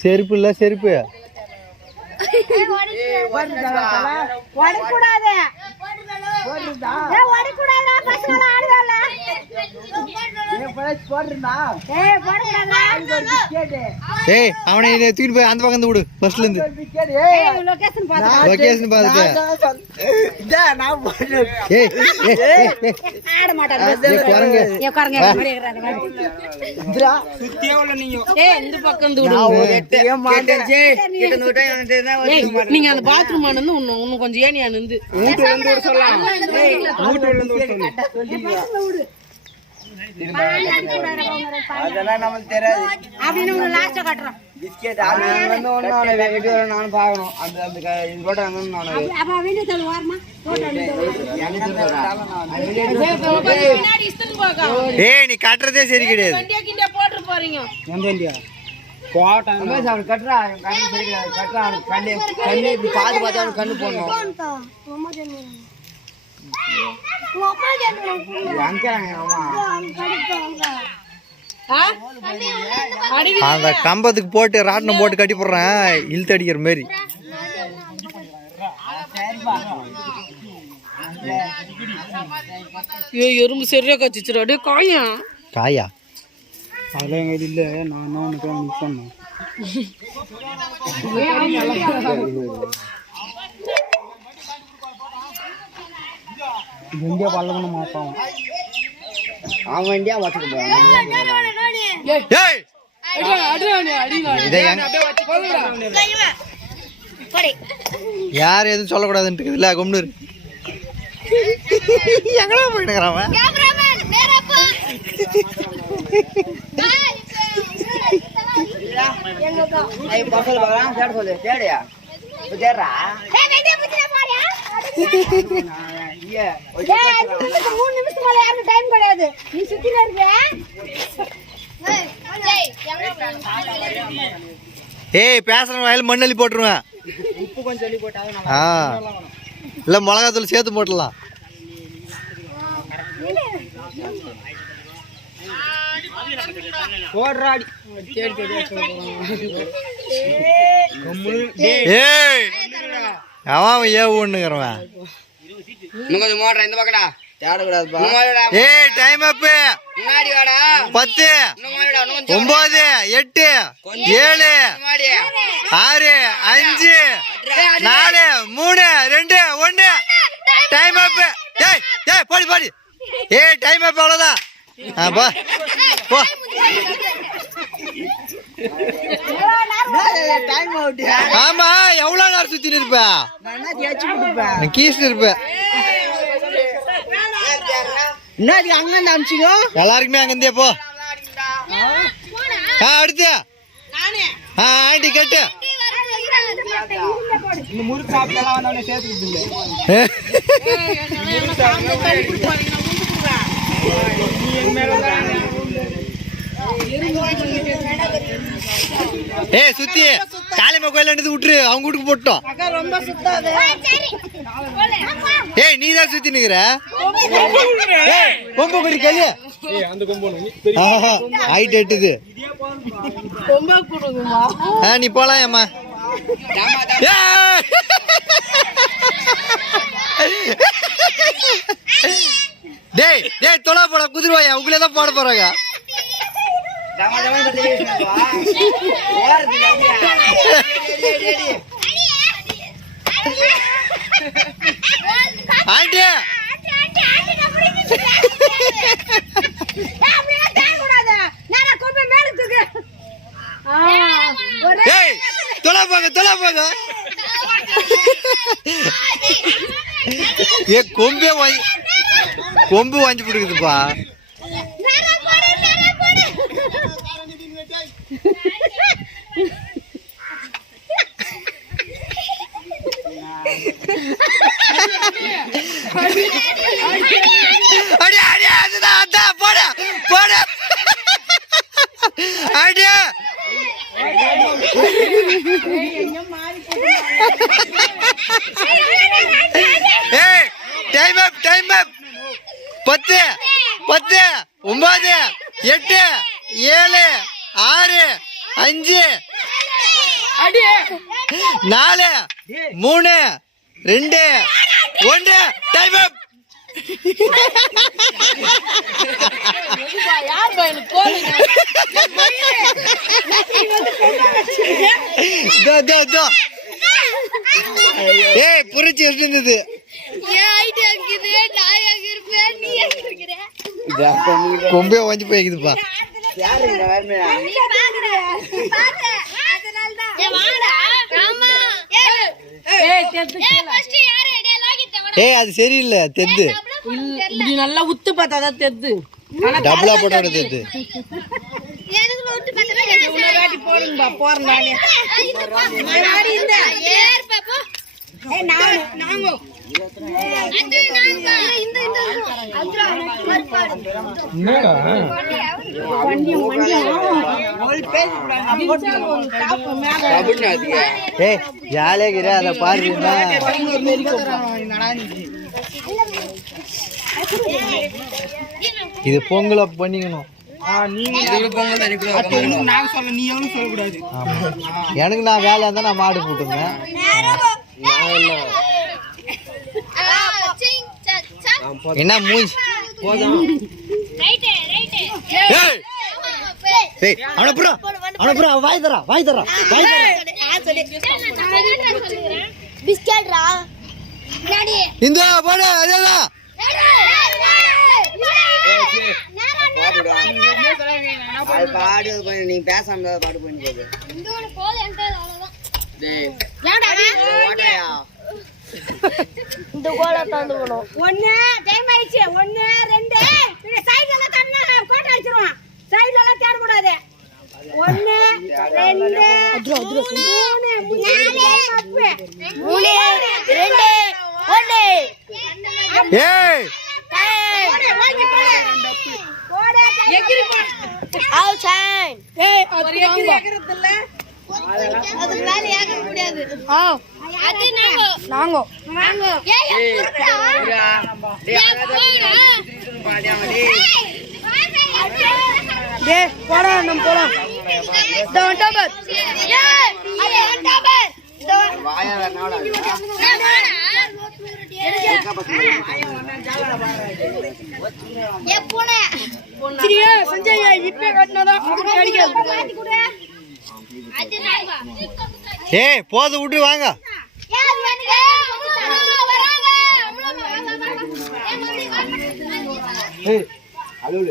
செருப்பு இல்ல செருப்பு ஏய் அவனை தூக்கிட்டு போய் அந்த பக்கம் விடு பஸ்ல இருந்து லொகேஷன் பாத்துட்டு நீங்க அந்த பாத்ரூம் இன்னும் கொஞ்சம் ஏனியா நின்று அதெல்லாம் நமக்கு தெரியாது அப்படின்னு லாஸ்ட் காட்டுறோம் நானும் பாக்கணும் அந்த ஏய் நீ கட்டுறதே சரி கிடையாது போட்டு போறீங்க கட்டுறா பாத்து பார்த்தா கண்ணு போடணும் அந்த கம்பத்துக்கு போட்டு ராட்டினம் போட்டு கட்டி போடுறேன் இழுத்து அடிக்கிற மாதிரி எறும்பு சரியா கச்சிச்சிரு அப்படியே காயா காயா அதெல்லாம் எங்க இல்ல நான் மிஸ் பண்ணேன் இந்தியா பல்லவன மாப்பான் அவன் இந்தியா வாட்டுக்கு போறான் யார் எதுவும் சொல்லக்கூடாதுன்னு இல்ல கொம்னூர் எங்கடா போயிட்டுக்கிறான் ஏய் பேசுற வயல் மண்ணள்ளி போட்டுருவேன் உப்பு கொஞ்சம் சொல்லி போட்டா இல்ல மிளகாத்தூள் சேர்த்து போட்டுடலாம் போடுறாடி ஏய் அவன் ஏன் ஒண்ணுங்கிறவன் இன்னும் கொஞ்சம் மோடுறா இந்த பக்கடா ஏய் டைம் அப் 10 9 8 7 6 5 4 3 2 1 டைம் அப் ஏய் ஏய் போடி போடி ஏய் டைம் அப் அவ்வளவுதான் போ போ ஆமா எவ்வளவு நேரம் சுத்தின்னு இருப்ப கீஸ்ட் இருப்ப அங்க அமிச்சிக்கோ எல்லாருக்குமே அங்கிருந்தே போ அடுத்து ஆண்டி கட்டு முறுக்கு சாப்பிட்டெல்லாம் வந்தவனே சேர்த்துக்கிட்டு ஏய் சுத்தி காளியம்மா கோயில விட்டுரு அவங்க வீட்டுக்கு போட்டோம் ரொம்ப சுத்தாது ஏய் நீ தான் சுத்தி நிக்கிற கொம்பு கொடி கல்லு ஹைட் எட்டுது ரொம்ப கொடுங்கம்மா நீ போலாம் ஏம்மா டேய் டேய் தொலை போட குதிரவாயா உங்களே தான் போட போறாங்க ஆண்டி ஏய் தொலை போங்க ஏ கொம்பு வாங்கி பிடிக்குதுப்பா அடி அடி அதுதான் அதான் போட போட அடி ஏய் டைம் அப் 10 9 8 7 6 5 அடி 4 3 2 1 டைம் அப். யார் பையனு கோலுங்க தோ ஏய் புரிச்சு இருந்தது. கொம்பே வாங்கி போய்க்குதுப்பா. ஏய் அது சரியில்லை தெத்து. இப்படி நல்லா உத்து பார்த்தாதான் தெத்து. டபுளா போட்டா தெத்து. போடுங்க போறேன் நானே. ஏய் ஜாலியாகிற அத பாருங்க. இது பொங்கல பண்ணிக்கணும். எனக்கு நான் வேலை இருந்தா நான் மாடு போட்டுங்க. என்ன மூஞ்சி வாய் தரா இந்த போடு அதேதான். நீ பேசாம பாடு பண்ணிட்டு இந்த கோல தாண்டு போணும். 1 டைம் ஆயிடுச்சு. 1 2 நீங்க சைடுல எல்லாம் தண்ணா கோட்டை அடிச்சிரோம். சைடுல எல்லாம் தேட கூடாது. 1 2 3 4 ஏய் எகிரி போ. ஆல் சைன். ஏய் அது எகிரி எகிறதில்ல. அது மேல ஏக முடியாது. அது நாங்க ஏய் டேய் போடா நம்ம போலாம். டோபர் ஏய் அது டோபர் வாயா நாளா ஏ போனே சரியா சஞ்சய் இப்பே கட்டனதா அவருக்கு அடிக்காது. அது நாங்க ஏய் போது விட்டு வாங்க. ஏய் வந்து வராங்க. ஏய் அலுல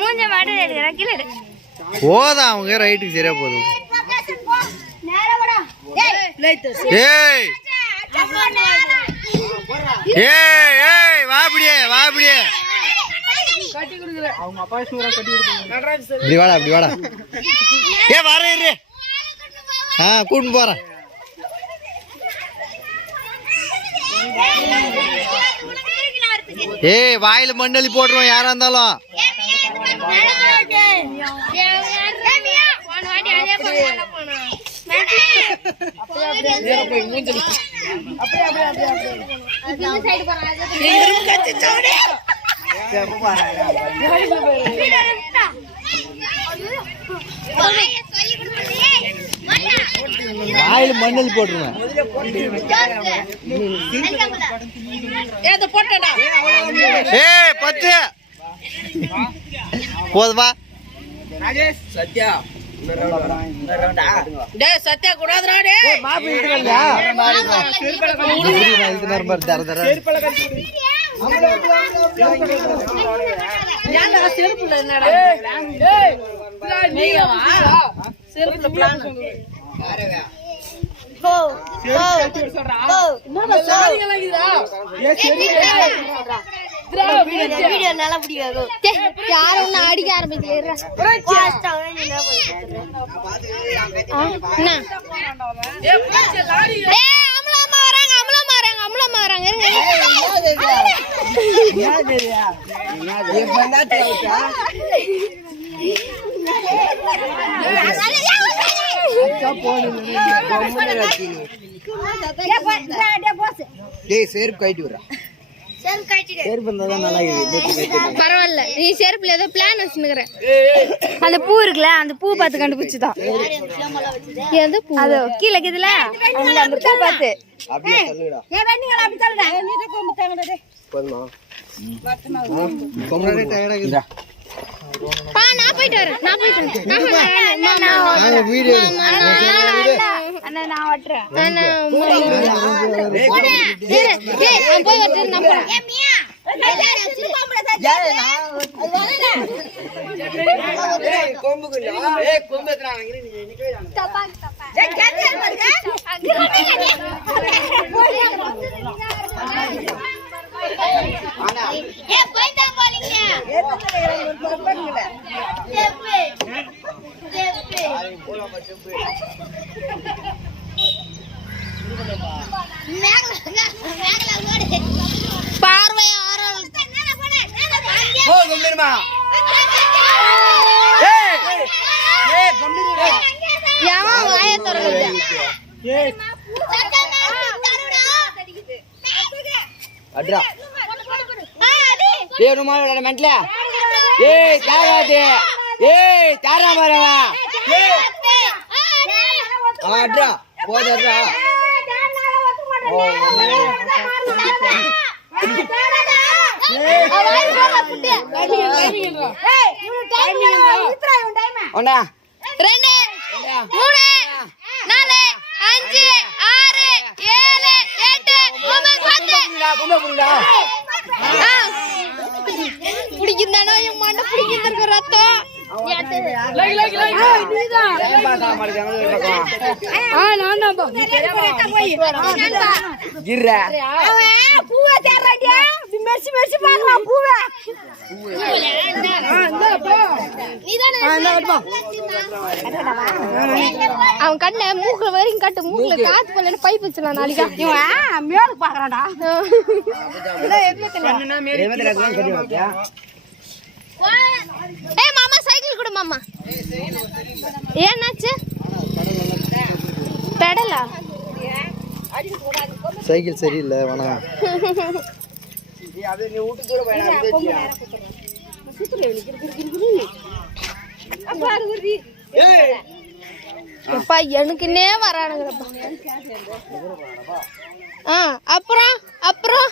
மூஞ்ச மாடு எடுக்கற கீழ எடு. போதா அவங்க ரைட்டுக்கு சரியா போகுது. நேரா வாடா. ஏய் லைட்டஸ். ஏய் ஏய் வா அப்படியே கட்டி குடுக்குற அவங்க அப்பா சூரா கட்டி குடுக்குறாங்க. நடராஜ் சார் இப்படி வாடா. ஏய் வர இரு. கூட்டு போறேன். ஏய் வாயில மண்ணலி போட்டுருவோம் யாரா இருந்தாலும். வாயில மண்ணலி போட்டுருவேன். ஏத போட்டடா. ஏய் 10 போதுமா ராஜேஷ் சத்யா டேய் சத்யா கூடாதுடா டேய். மாப்பு இடுறல்ல இது நர்மர் தர ஏன்டா செருப்புல என்னடா? ஏய் நீங்கவா செருப்புல பிளான். போ என்னடா சாரிங்களா இதுடா? வீடியோ நல்லா பிடிக்காது. யாரும் ஒண்ணு அடிக்க ஆரம்பிக்கல. ஏய் போச்சு லாரி. அம்மா வராங்க. டேய் சேர் கைட்டு வரா செருப்பு இருந்தாதான் நல்லா இருக்குது. பரவாயில்ல, நீ செருப்புல ஏதோ பிளான் வச்சுக்கிற. அந்த பூ இருக்குல்ல, அந்த பூ பார்த்து கண்டுபிடிச்சுதான். எந்த பூ? அது கீழே இருக்குதுல, அந்த பூ பார்த்து. அப்படியே சொல்லுடா. ஏன் வெண்ணிங்களா அப்படி தள்ளுடா நீட்ட கொம்பு தாங்கடா டேய் போதுமா? கொம்பரே டயர்டா இருக்குது. நான் போயிட்டு வரேன். வீடியோ அண்ணா நான் வட்றேன். போய் வரேன் நம்புறேன். ஏ மியா சின்ன கொம்புல தான் ஏய் கொம்புக்குள்ள ஏய் கொம்பு ஏத்துறாங்க இங்க நிக்கவே இல்ல. தப்பா ஏ கேட்டே பாருங்க ஏ போய் தான் போறீங்க பார்வை போ கொம்பிருமா. ஏய் ஏய் கொம்பிருடா. யாவா வாய திறக்குது. ஏய் அட்ரா. ஏய் ருமாலோட மென்ட்ல. ஏய் தாராதே. ஏய் தாரா மரவா. ஏய் அட்ரா போடறா. ஒண்ணா 2 3 4 5 6 7 8 9 10 பிடிக்குந்தானோ என் மண்டை பிடிக்கிட்டு ரத்தம். பூவை தேடுறாடியா மெர்சி மெர்சி பாக்கலாம் பூவை அவன் கண்ண மூக்குல வரைக்கும் கட்டு. மூக்குல காத்து போல பைப் வச்சிடலாம் நாளைக்கா. இவன் மேலுக்கு பாக்குறான்டா ஏய் மாமா சைக்கிள் கொடு மாமா. ஏன்னாச்சு? பெடலா? சைக்கிள் சரியில்லை வேணாம். அப்பா எனக்குன்னே வரானுங்கப்பா. அப்புறம் அப்புறம்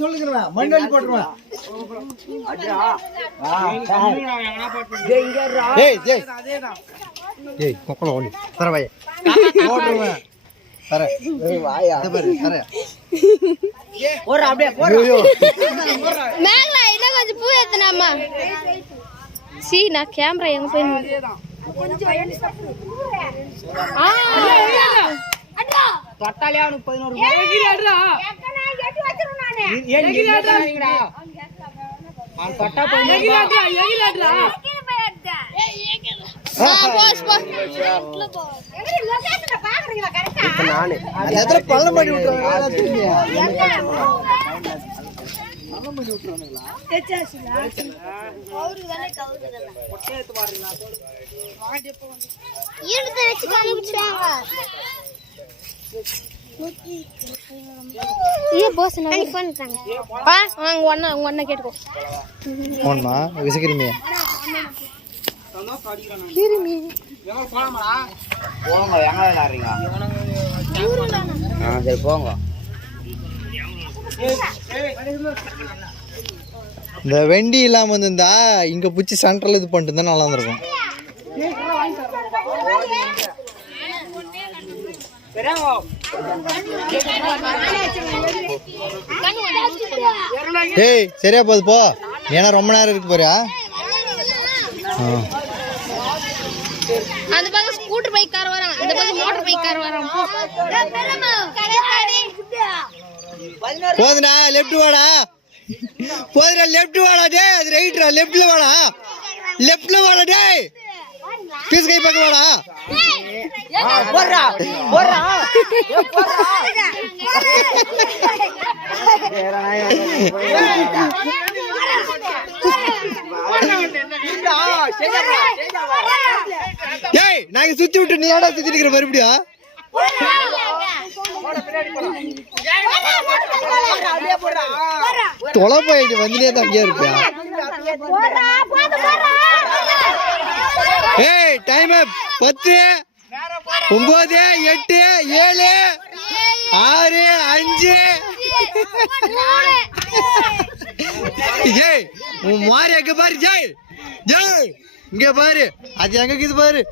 சொல்லுங்க மண்ணி போட்டுருவேன். ஏய் கொக்கல ஓடி தரவாய போட்டுருவேன். தர வாயா பாரு தர போறா அப்படியே ஐயோ மேல இன்னும் கொஞ்சம் பூ ஏத்துனாமா. சீ நான் கேமரா எங்க போய் தொட்டாலே அவனுக்கு 11 ரூபாய். பள்ளம் பண்ணி விட்டுருவாங்க. கேட்டுக்கோ. போன்மா விசக்கிருமே போங்க எங்க விளையாடுறீங்க? சரி போங்க. இந்த வெண்டி இல்லாம வந்திருந்தா இங்க பிடிச்சி சென்ட்ரல் இது பண்ணிட்டு இருந்தா நல்லா இருந்திருக்கும். ஏய் சரியா போகுது போ. ஏன்னா ரொம்ப நேரம் இருக்கு போறியா? அந்த பக்கம் ஸ்கூட்டர் பைக் கார் வரான், இந்த பக்கம் மோட்டார் பைக் கார் வரான். போதுடா லெஃப்ட் வாடா. போதுடா லெஃப்ட் வாடா டேய். அது ரைட்ரா லெஃப்ட்ல வாடா. லெஃப்ட்ல வாடா டேய். பீஸ் கை பக்கம் வாடா. போறா போறா ஏய் நாங்க ஏடா சுத்திட்டு இருக்கிற மறுபடியும் தொலை போயிட்டு வந்துனே தான் அங்கேயே இருப்பியா ஏய் டைம் 10 9 8 7 6 5 ஜெய் உன் மாறி அங்க பாரு ஜெய் ஜெய் இங்க பாரு அது எங்க இருக்குது பாரு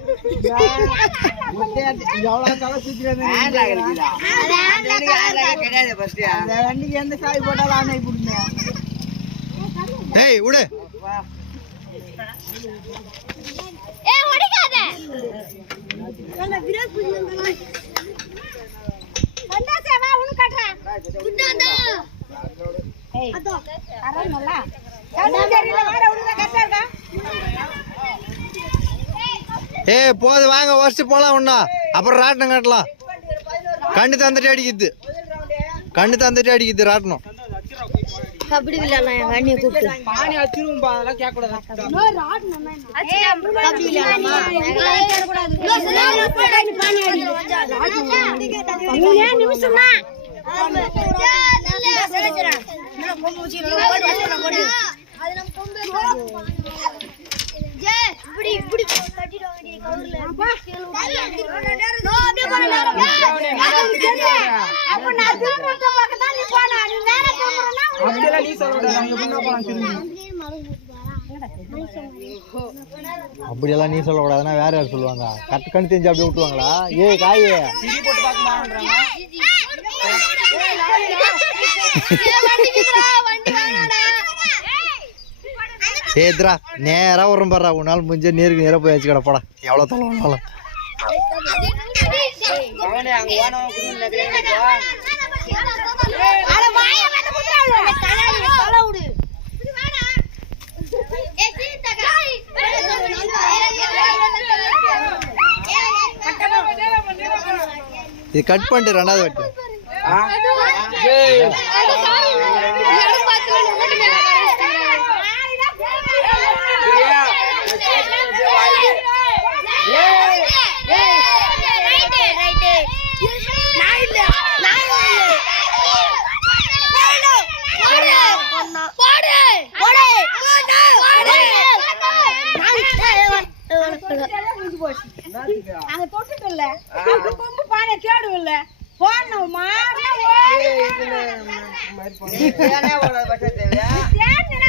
ஏய் விடு ஏய் போது வாங்க வருஷம் போலாம் ஒண்ணா அப்புறம் ராட்டினம் கட்டலாம் கண்ணு தந்துட்டு அடிக்குது ராட்டினம் கபடி விளையாடலாம் எங்க அண்ணியை கூப்பிட்டு பானி அடிச்சிருவோம்பா அதெல்லாம் கேட்க கூடாது அப்படியெல்லாம் நீ சொல்லக்கூடாதுன்னா வேற யார் சொல்லுவாங்க கட்டு கண்ணு தெரிஞ்சு அப்படியே விட்டுவாங்களா ஏய் காயே ஏத்ரா நேரா வரும் பாரு உன்னால முடிஞ்ச நேருக்கு நேரா போய் வச்சு கிடப்படா எவ்வளவு தொலைவானாலும் இது கட் பண்ணிட்டு ரெண்டாவது வெட்டு அங்க தொட்டுட்டு இல்ல கொம்பு பானை தேடும் இல்ல போடணும்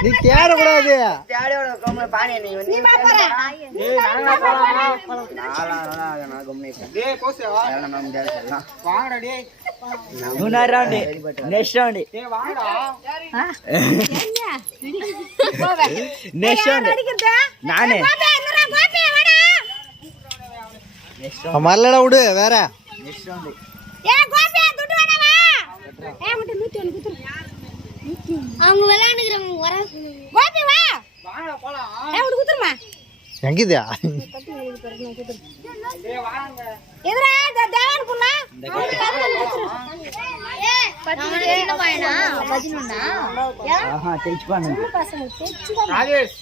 நீ தேடக்கூடாது நானே மரலடா விடு வேற அவங்க விளையாண்டுக்கிறவங்க வர எங்கிதா சின்ன பையனா ராஜேஷ்